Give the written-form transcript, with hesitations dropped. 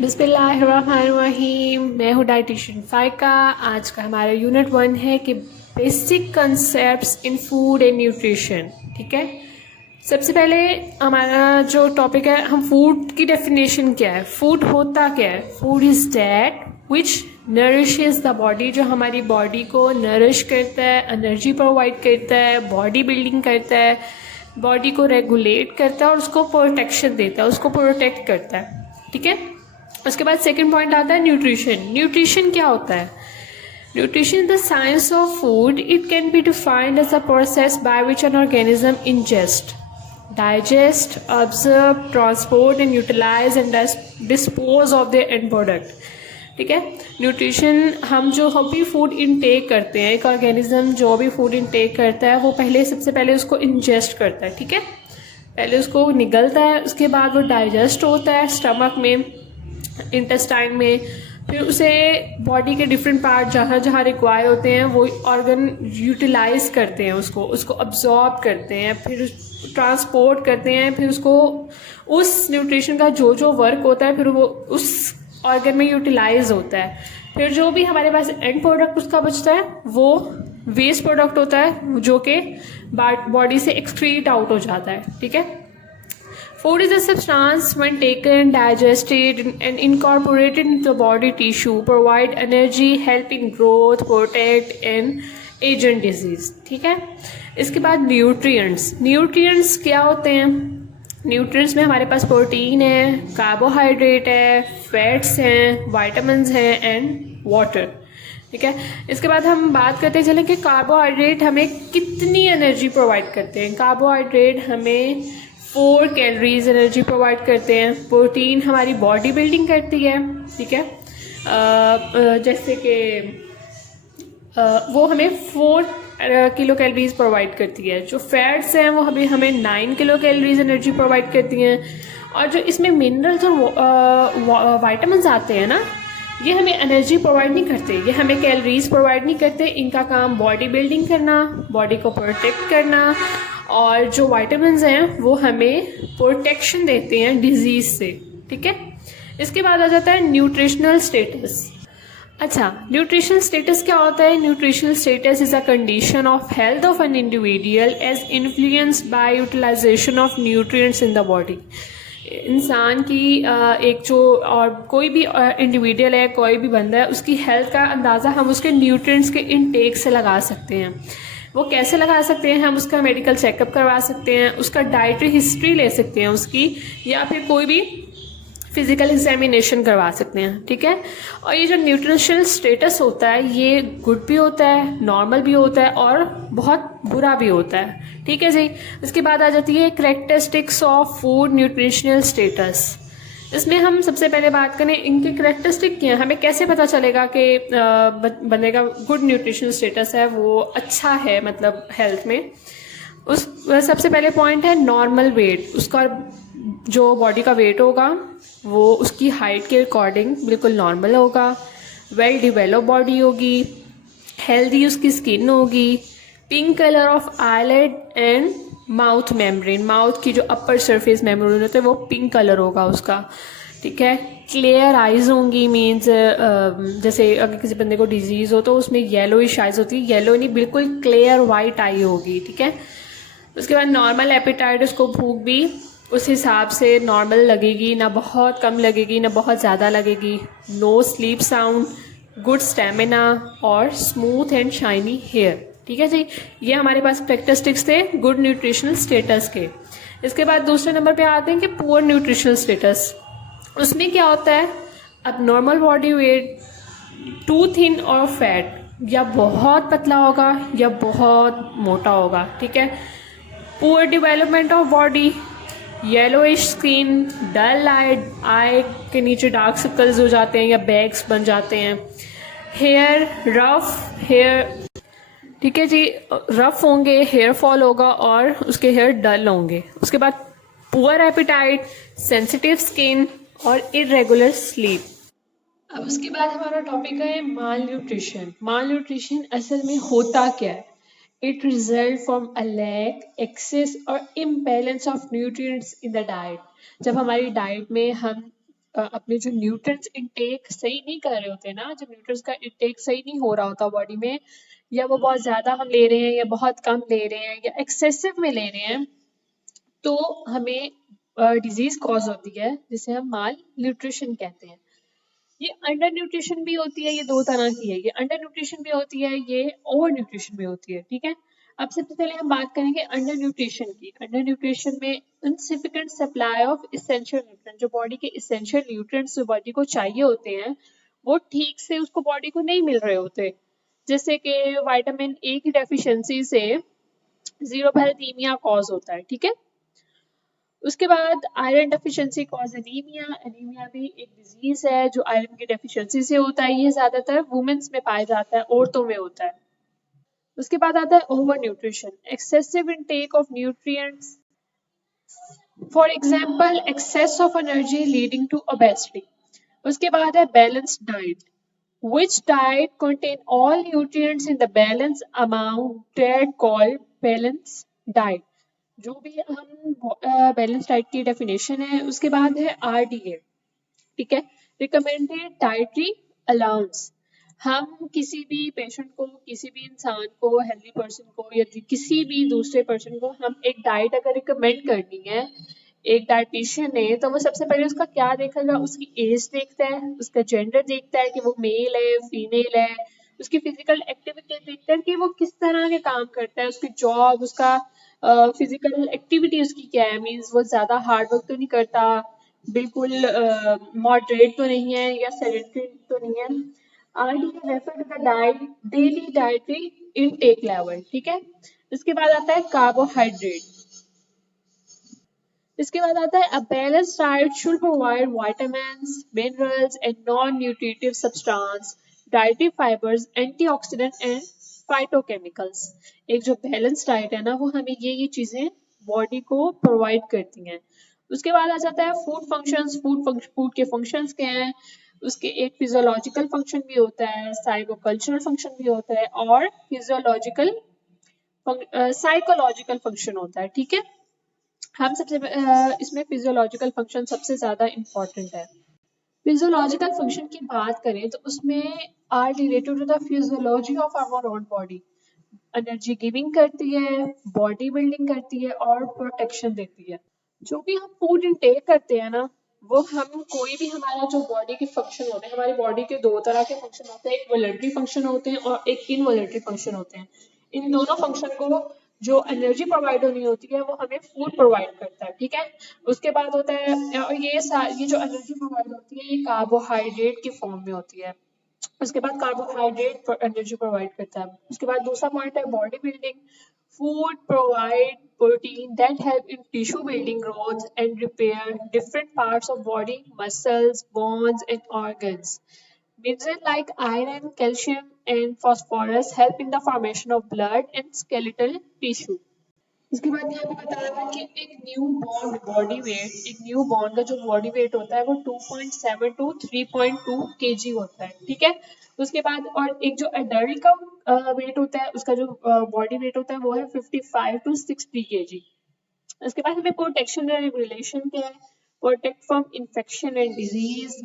बिस्मिल्लाहिर्रहमानिर्रहीम। मैं हूँ डाइटिशियन फ़ाइका। आज का हमारा यूनिट 1 है कि basic concepts in food and nutrition. ठीक है, सबसे पहले हमारा जो टॉपिक है, हम फूड की डेफिनेशन क्या है, फूड होता क्या है। Food is that which nourishes the body, जो हमारी बॉडी को नरिश करता है, एनर्जी प्रोवाइड करता है, बॉडी बिल्डिंग करता है, बॉडी को रेगुलेट करता है और उसको प्रोटेक्शन देता है, उसको प्रोटेक्ट करता है। ठीक है, उसके बाद सेकंड पॉइंट आता है न्यूट्रिशन। न्यूट्रिशन क्या होता है? Nutrition the science of food. It can be defined as a process by which an organism ingest, digest, observe, transport and utilise and dispose of the end product. ठीक है, nutrition हम जो भी food intake करते हैं, एक organism जो भी फूड इनटेक करता है वो सबसे पहले उसको इंजेस्ट करता है। ठीक है, पहले उसको निगलता है, उसके बाद वो डाइजेस्ट होता है स्टमक में, इंटेस्टाइन में, फिर उसे बॉडी के डिफरेंट पार्ट जहाँ जहाँ रिक्वायर होते हैं वो ऑर्गन यूटिलाइज करते हैं, उसको अब्जॉर्ब करते हैं, फिर ट्रांसपोर्ट करते हैं, फिर उसको उस न्यूट्रिशन का जो जो वर्क होता है फिर वो उस ऑर्गन में यूटिलाइज होता है। फिर जो भी हमारे पास एंड प्रोडक्ट उसका बचता है वो वेस्ट प्रोडक्ट होता है, जो कि बॉडी से एक्सक्रीट आउट हो जाता है। ठीक है, food is a substance when taken, digested, and incorporated into the body tissue, provide energy, help in growth, protect, and agent disease. ठीक है, इसके बाद न्यूट्रिएंट्स। न्यूट्रिएंट्स क्या होते हैं? न्यूट्रिएंट्स में हमारे पास प्रोटीन है, कार्बोहाइड्रेट है, फैट्स हैं, वाइटामिन्स हैं एंड वाटर। ठीक है, इसके बाद हम बात करते चलें कि कार्बोहाइड्रेट हमें कितनी एनर्जी प्रोवाइड करते हैं। कार्बोहाइड्रेट हमें 4 कैलोरीज एनर्जी प्रोवाइड करते हैं। प्रोटीन हमारी बॉडी बिल्डिंग करती है। ठीक है, जैसे कि वो हमें 4 किलो कैलोरीज प्रोवाइड करती है। जो फैट्स हैं वो हमें 9 किलो कैलोरीज एनर्जी प्रोवाइड करती हैं। और जो इसमें मिनरल्स और वाइटामिन आते हैं ना, ये हमें एनर्जी प्रोवाइड नहीं करते, ये हमें कैलोरीज प्रोवाइड नहीं करते। इनका काम बॉडी बिल्डिंग करना, बॉडी को प्रोटेक्ट करना, और जो वाइटामिन्स हैं वो हमें प्रोटेक्शन देते हैं डिजीज से। ठीक है, इसके बाद आ जाता है न्यूट्रिशनल स्टेटस। अच्छा, न्यूट्रिशनल स्टेटस क्या होता है? Nutritional status is a condition of health of an individual as influenced by utilisation of nutrients in the body. इंसान की एक जो और कोई भी इंडिविजुअल है, कोई भी बंदा है, उसकी हेल्थ का अंदाज़ा हम उसके न्यूट्रिएंट्स के इनटेक से लगा सकते हैं। वो कैसे लगा सकते हैं? हम उसका मेडिकल चेकअप करवा सकते हैं, उसका डाइटरी हिस्ट्री ले सकते हैं उसकी, या फिर कोई भी फिजिकल एग्जामिनेशन करवा सकते हैं। ठीक है, और ये जो न्यूट्रिशनल स्टेटस होता है ये गुड भी होता है, नॉर्मल भी होता है और बहुत बुरा भी होता है। ठीक है जी, इसके बाद आ जाती है characteristics of food nutritional status. इसमें हम सबसे पहले बात करें इनके कैरेक्टरिस्टिक क्या है, हमें कैसे पता चलेगा कि बंदे का गुड न्यूट्रिशनल स्टेटस है, वो अच्छा है मतलब हेल्थ में। उस सबसे पहले पॉइंट है नॉर्मल वेट। उसका जो बॉडी का वेट होगा वो उसकी हाइट के अकॉर्डिंग बिल्कुल नॉर्मल होगा। वेल डेवलप बॉडी होगी, हेल्दी उसकी स्किन होगी, pink colour of eyelid and mouth membrane, mouth की जो अपर सरफेस मेम्ब्रेन होता है वो पिंक कलर होगा उसका। ठीक है, क्लियर आइज होंगी, मीन्स जैसे अगर किसी बंदे को डिजीज हो तो उसमें येलोइश आइज होती है, येलो नहीं बिल्कुल क्लियर वाइट आई होगी। ठीक है, उसके बाद नॉर्मल एपेटाइट, उसको भूख भी उस हिसाब से नॉर्मल लगेगी, ना बहुत कम लगेगी ना बहुत ज़्यादा लगेगी। No sleep sound, good stamina और स्मूथ एंड शाइनी हेयर। ठीक है जी, ये हमारे पास कैरेक्टरिस्टिक्स थे गुड न्यूट्रिशनल स्टेटस के। इसके बाद दूसरे नंबर पे आते हैं कि पुअर न्यूट्रिशनल स्टेटस। उसमें क्या होता है? अब normal body weight, too thin और फैट, या बहुत पतला होगा या बहुत मोटा होगा। ठीक है, poor development of body, yellowish skin, dull eye के नीचे डार्क सर्कल्स हो जाते हैं या बैग्स बन जाते हैं। हेयर रफ हेयर, ठीक है जी, रफ होंगे, हेयर फॉल होगा और उसके हेयर डल होंगे। उसके बाद पुअर एपेटाइट, सेंसिटिव स्किन और इरेगुलर स्लीप। अब उसके बाद हमारा टॉपिक है माल न्यूट्रिशन। माल न्यूट्रिशन असल में होता क्या है? It results from a lack, excess or imbalance of nutrients in the diet. जब हमारी डाइट में हम अपने जो न्यूट्रिएंट्स इनटेक सही नहीं कर रहे होते ना, जब न्यूट्रिएंट्स का इनटेक सही नहीं हो रहा होता बॉडी में, या वो बहुत ज़्यादा हम ले रहे हैं या बहुत कम ले रहे हैं या एक्सेसिव में ले रहे हैं, तो हमें डिजीज कॉज होती है, जिसे हम माल न्यूट्रिशन कहते हैं। ये अंडर न्यूट्रिशन भी होती है, ये दो तरह की है, ये अंडर न्यूट्रिशन भी होती है, ये ओवर न्यूट्रिशन भी होती है। ठीक है, अब सबसे पहले हम बात करेंगे अंडर न्यूट्रिशन की। अंडर न्यूट्रिशन में इनसिफिकेंट सप्लाई ऑफ इसेंशियल न्यूट्रिएंट, जो बॉडी के इसेंशियल न्यूट्रिएंट्स जो बॉडी को चाहिए होते हैं, वो ठीक से उसको बॉडी को नहीं मिल रहे होते। जैसे कि विटामिन ए की डेफिशिएंसी से जीरोबैलेथीमिया कॉज होता है। ठीक है, उसके बाद iron deficiency cause anaemia. Anaemia भी एक डिजीज है जो आयरन की डेफिशिएंसी से होता है। ये ज्यादातर वुमेन्स में पाया जाता है, औरतों में होता है। उसके बाद आता है over nutrition, excessive intake of nutrients, for example excess of energy leading to obesity. उसके बाद है balanced diet, which diet contain all nutrients in the balance amount that called balanced diet। जो भी हम बैलेंस डाइट की definition है। उसके बाद है RDA, ठीक है, रिकमेंडेड डाइटरी अलाउंस। हम किसी भी पेशेंट को, किसी भी इंसान को, हेल्दी पर्सन को या किसी भी दूसरे पर्सन को हम एक डाइट अगर रिकमेंड करनी है, एक डाइटिशियन है, तो वो सबसे पहले उसका क्या देखेगा, उसकी एज देखता है, उसका जेंडर देखता है कि वो मेल है फीमेल है, उसकी फिजिकल एक्टिविटी देखता है कि वो किस तरह के काम करता है, उसकी जॉब, उसका फिजिकल एक्टिविटी उसकी क्या है, मीन्स वो ज्यादा हार्ड वर्क तो नहीं करता, बिल्कुल मॉडरेट तो नहीं है, या सेडेंटरी तो नहीं है। RDA refer to the diet daily dietary intake level. ठीक है, इसके बाद आता है कार्बोहाइड्रेट। इसके बाद आता है a balance diet should provide vitamins, minerals and non nutritive substance, dietary fibres, antioxidant and phytochemicals. एक जो बैलेंस डाइट है ना, वो हमें ये चीजें बॉडी को प्रोवाइड करती हैं। उसके बाद आ जाता है फूड फंक्शंस। फूड के फंक्शंस क्या हैं? उसके एक फिजियोलॉजिकल फंक्शन भी होता है, साइकोकल्चरल फंक्शन भी होता है, और फिजियोलॉजिकल साइकोलॉजिकल फंक्शन होता है। ठीक है, हम सबसे इसमें फिजियोलॉजिकल फंक्शन सबसे ज्यादा इम्पोर्टेंट है। फिजियोलॉजिकल फंक्शन की बात करें तो उसमें are related to the physiology of our own body. Energy giving करती है, बॉडी बिल्डिंग करती है, और प्रोटेक्शन देती है। जो भी हम फूड इनटेक करते हैं ना, वो हम कोई भी हमारा जो बॉडी के फंक्शन होते हैं, हमारी बॉडी के दो तरह के फंक्शन होते हैं, एक वॉलंटरी फंक्शन होते हैं और एक इनवॉलंटरी फंक्शन होते हैं। इन दोनों फंक्शन को जो एनर्जी प्रोवाइड होनी होती है, वो हमें फूड प्रोवाइड करता है। ठीक है, उसके बाद होता है, और ये जो एनर्जी प्रोवाइड होती है, ये कार्बोहाइड्रेट की फॉर्म में होती है। उसके बाद कार्बोहाइड्रेट एनर्जी प्रोवाइड करता है। उसके बाद दूसरा पॉइंट है body building. Food provide protein that help in tissue building, growth and repair different parts of body, muscles, bones and organs. Minerals like iron, calcium and phosphorus help in the formation of blood and skeletal tissue. इसके बाद यहाँ पे बताया है कि एक new born body weight, एक new born का जो बॉडी वेट होता है वो 2.7 to 3.2 kg होता है। ठीक है, उसके बाद और एक जो एडल्ट का वेट होता है, उसका जो बॉडी वेट होता है वो है 55 to 60 kg। उसके बाद हमें प्रोटेक्शन एंड रेगुलेशन क्या है, protect from infection and disease,